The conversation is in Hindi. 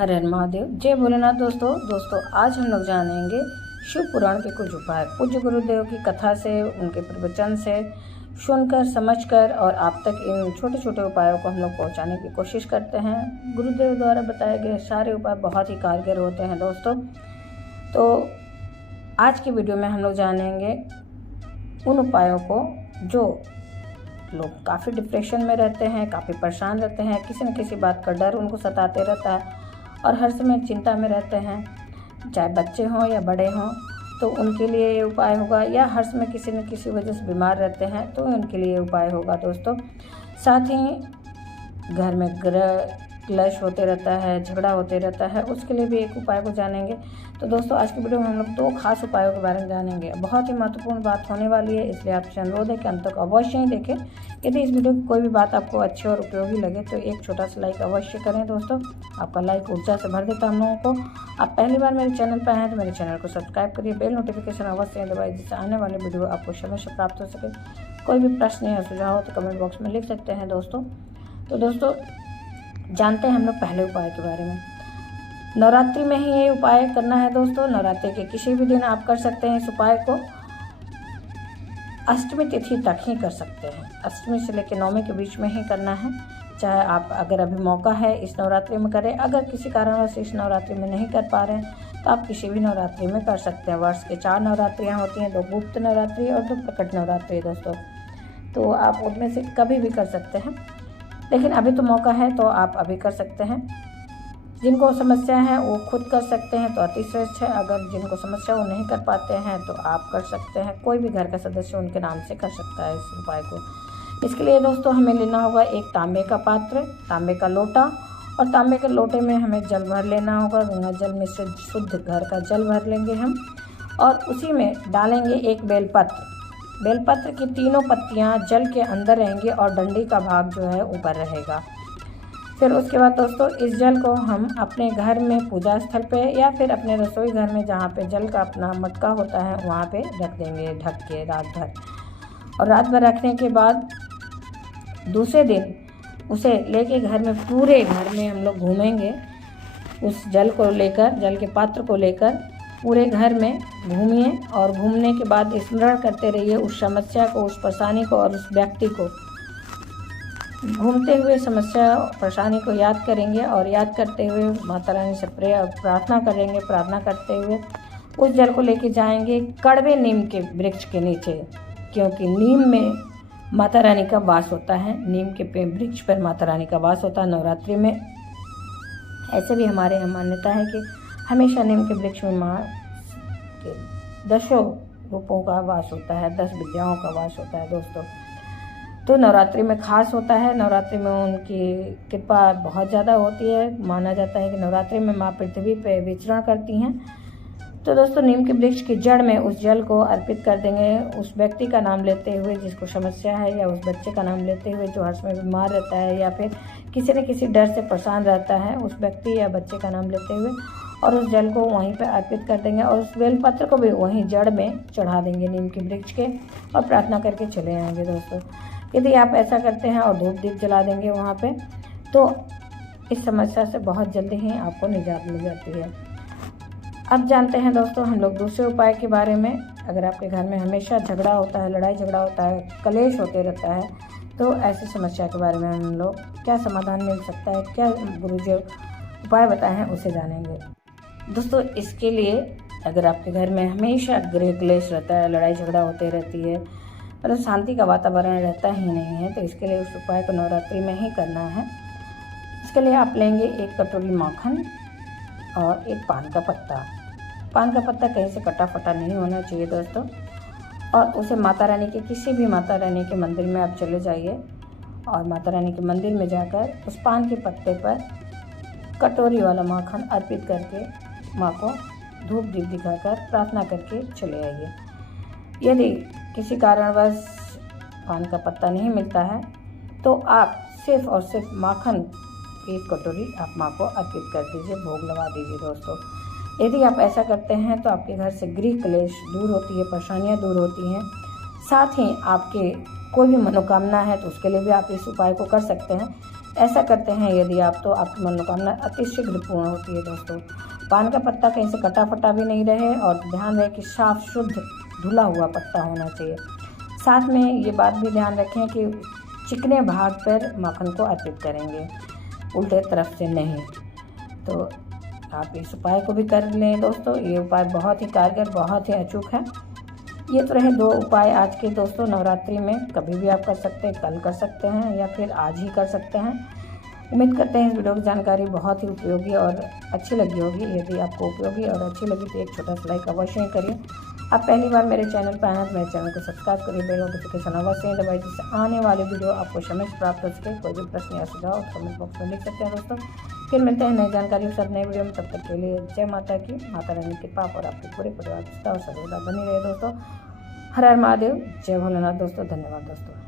हर हर महादेव। जय भोलेनाथ। दोस्तों आज हम लोग जानेंगे शिव पुराण के कुछ उपाय। पूज्य गुरुदेव की कथा से, उनके प्रवचन से सुनकर, समझकर और आप तक इन छोटे छोटे उपायों को हम लोग पहुंचाने की कोशिश करते हैं। गुरुदेव द्वारा बताए गए सारे उपाय बहुत ही कारगर होते हैं दोस्तों। तो आज की वीडियो में हम लोग जानेंगे उन उपायों को जो लोग काफ़ी डिप्रेशन में रहते हैं, काफ़ी परेशान रहते हैं, किसी न किसी बात का डर उनको सताते रहता है और हर समय चिंता में रहते हैं, चाहे बच्चे हों या बड़े हों, तो उनके लिए ये उपाय होगा। या हर समय किसी न किसी वजह से बीमार रहते हैं तो उनके लिए उपाय होगा दोस्तों। साथ ही घर में ग्रह क्लेश होते रहता है, झगड़ा होते रहता है, उसके लिए भी एक उपाय को जानेंगे। तो दोस्तों आज की वीडियो में हम लोग 2 खास उपायों के बारे में जानेंगे। बहुत ही महत्वपूर्ण बात होने वाली है, इसलिए आपसे अनुरोध है कि अंत तक अवश्य ही देखें। यदि इस वीडियो की कोई भी बात आपको अच्छी और उपयोगी लगे तो एक छोटा सा लाइक अवश्य करें दोस्तों। आपका लाइक ऊर्जा से भर देता हम लोगों को। आप पहली बार मेरे चैनल पर आए हैं तो मेरे चैनल को सब्सक्राइब करिए, बेल नोटिफिकेशन अवश्य दबाइए, जिससे आने वाले वीडियो आपको समय से प्राप्त हो सके। कोई भी प्रश्न या सुझाव हो तो कमेंट बॉक्स में लिख सकते हैं दोस्तों। तो दोस्तों जानते हैं हम लोग पहले उपाय के बारे में। नवरात्रि में ही ये उपाय करना है दोस्तों। नवरात्रि के किसी भी दिन आप कर सकते हैं इस उपाय को। अष्टमी तिथि तक ही कर सकते हैं, अष्टमी से लेकर नवमी के बीच में ही करना है। चाहे आप अगर अभी मौका है इस नवरात्रि में करें, अगर किसी कारणवश इस नवरात्रि में नहीं कर पा रहे हैं तो आप किसी भी नवरात्रि में कर सकते हैं। वर्ष के 4 नवरात्रियाँ होती हैं, 2 गुप्त नवरात्रि और 2 प्रकट नवरात्रि दोस्तों। तो आप उनमें से कभी भी कर सकते हैं, लेकिन अभी तो मौका है तो आप अभी कर सकते हैं। जिनको समस्या है वो खुद कर सकते हैं तो अति श्रेष्ठ है। अगर जिनको समस्या वो नहीं कर पाते हैं तो आप कर सकते हैं। कोई भी घर का सदस्य उनके नाम से कर सकता है इस उपाय को। इसके लिए दोस्तों हमें लेना होगा एक तांबे का पात्र, तांबे का लोटा, और तांबे के लोटे में हमें जल भर लेना होगा। गंगा जल में से शुद्ध घर का जल भर लेंगे हम, और उसी में डालेंगे एक बेलपत्र। बेलपत्र की 3 पत्तियाँ जल के अंदर रहेंगी और डंडी का भाग जो है ऊपर रहेगा। फिर उसके बाद दोस्तों इस जल को हम अपने घर में पूजा स्थल पे या फिर अपने रसोई घर में जहाँ पे जल का अपना मटका होता है वहाँ पे रख देंगे ढक के रात भर। और रात भर रखने के बाद दूसरे दिन उसे लेके घर में, पूरे घर में हम लोग घूमेंगे। उस जल को लेकर, जल के पात्र को लेकर पूरे घर में घूमिए, और घूमने के बाद स्मरण करते रहिए उस समस्या को, उस परेशानी को और उस व्यक्ति को। घूमते हुए समस्या परेशानी को याद करेंगे और याद करते हुए माता रानी से प्रार्थना करेंगे। प्रार्थना करते हुए उस जल को लेके जाएंगे कड़वे नीम के वृक्ष के नीचे, क्योंकि नीम में माता रानी का वास होता है। नीम के वृक्ष पर माता रानी का वास होता है नवरात्रि में। ऐसे भी हमारे यहाँ मान्यता है कि हमेशा नीम के वृक्ष में माँ के 10 रूपों का वास होता है, 10 विद्याओं का वास होता है दोस्तों। तो नवरात्रि में खास होता है। नवरात्रि में उनकी कृपा बहुत ज़्यादा होती है। माना जाता है कि नवरात्रि में माँ पृथ्वी पे विचरण करती हैं। तो दोस्तों नीम के वृक्ष की जड़ में उस जल को अर्पित कर देंगे, उस व्यक्ति का नाम लेते हुए जिसको समस्या है, या उस बच्चे का नाम लेते हुए जो हर समय बीमार रहता है या फिर किसी न किसी डर से परेशान रहता है, उस व्यक्ति या बच्चे का नाम लेते हुए, और उस जल को वहीं पर अर्पित कर देंगे। और उस बेलपत्र को भी वहीं जड़ में चढ़ा देंगे नीम के वृक्ष के, और प्रार्थना करके चले आएंगे दोस्तों। यदि आप ऐसा करते हैं और धूप दीप जला देंगे वहाँ पे, तो इस समस्या से बहुत जल्दी ही आपको निजात मिल जाती है। अब जानते हैं दोस्तों हम लोग दूसरे उपाय के बारे में। अगर आपके घर में हमेशा झगड़ा होता है, लड़ाई झगड़ा होता है, कलेश होते रहता है, तो ऐसी समस्या के बारे में हम लोग क्या समाधान मिल सकता है, क्या गुरु जो उपाय बताए हैं उसे जानेंगे दोस्तों। इसके लिए अगर आपके घर में हमेशा गृह क्लेश रहता है, लड़ाई झगड़ा होते रहती है, मतलब शांति का वातावरण रहता ही नहीं है, तो इसके लिए उस उपाय को नवरात्रि में ही करना है। इसके लिए आप लेंगे 1 कटोरी माखन और 1 पान का पत्ता। पान का पत्ता कहीं से कटा फटा नहीं होना चाहिए दोस्तों। और उसे माता रानी के, किसी भी माता रानी के मंदिर में आप चले जाइए, और माता रानी के मंदिर में जाकर उस पान के पत्ते पर कटोरी वाला माखन अर्पित करके माँ को धूप दीप दिखाकर प्रार्थना करके चले आइए। यदि किसी कारणवश पान का पत्ता नहीं मिलता है तो आप सिर्फ और सिर्फ माखन की 1 कटोरी आप माँ को अर्पित कर दीजिए, भोग लगा दीजिए दोस्तों। यदि आप ऐसा करते हैं तो आपके घर से गृह क्लेश दूर होती है, परेशानियाँ दूर होती हैं। साथ ही आपके कोई भी मनोकामना है तो उसके लिए भी आप इस उपाय को कर सकते हैं। ऐसा करते हैं यदि आप, तो आपकी मनोकामना अति शीघ्र पूर्ण होती है दोस्तों। पान का पत्ता कहीं से कटा फटा भी नहीं रहे और ध्यान रहे कि साफ शुद्ध धुला हुआ पत्ता होना चाहिए। साथ में ये बात भी ध्यान रखें कि चिकने भाग पर माखन को अर्पित करेंगे, उल्टे तरफ से नहीं। तो आप इस उपाय को भी कर लें दोस्तों। ये उपाय बहुत ही कारगर, बहुत ही अचूक है। ये तो रहे 2 उपाय आज के दोस्तों। नवरात्रि में कभी भी आप कर सकते हैं, कल कर सकते हैं या फिर आज ही कर सकते हैं। उम्मीद करते हैं इस वीडियो की जानकारी बहुत ही उपयोगी और अच्छी लगी होगी। यदि आपको उपयोगी और अच्छी लगी तो एक छोटा सा लाइक अवश्य करिए। आप पहली बार मेरे चैनल पर आए हैं तो मेरे चैनल को सब्सक्राइब करिए, बेल नोटिफिकेशन अवश्य दबाइए, जिससे आने वाली वीडियो आपको समय से प्राप्त हो सके। कोई भी प्रश्न या सुझाव कमेंट बॉक्स में लिख सकते हैं दोस्तों। फिर मिलते हैं नई जानकारी के साथ नए वीडियो में। तब तक के लिए जय माता की, माता रानी की कृपा और आपके पूरे परिवार की सर्वदा बनी रहे दोस्तों। हर हर महादेव, जय भोलेनाथ दोस्तों। धन्यवाद दोस्तों।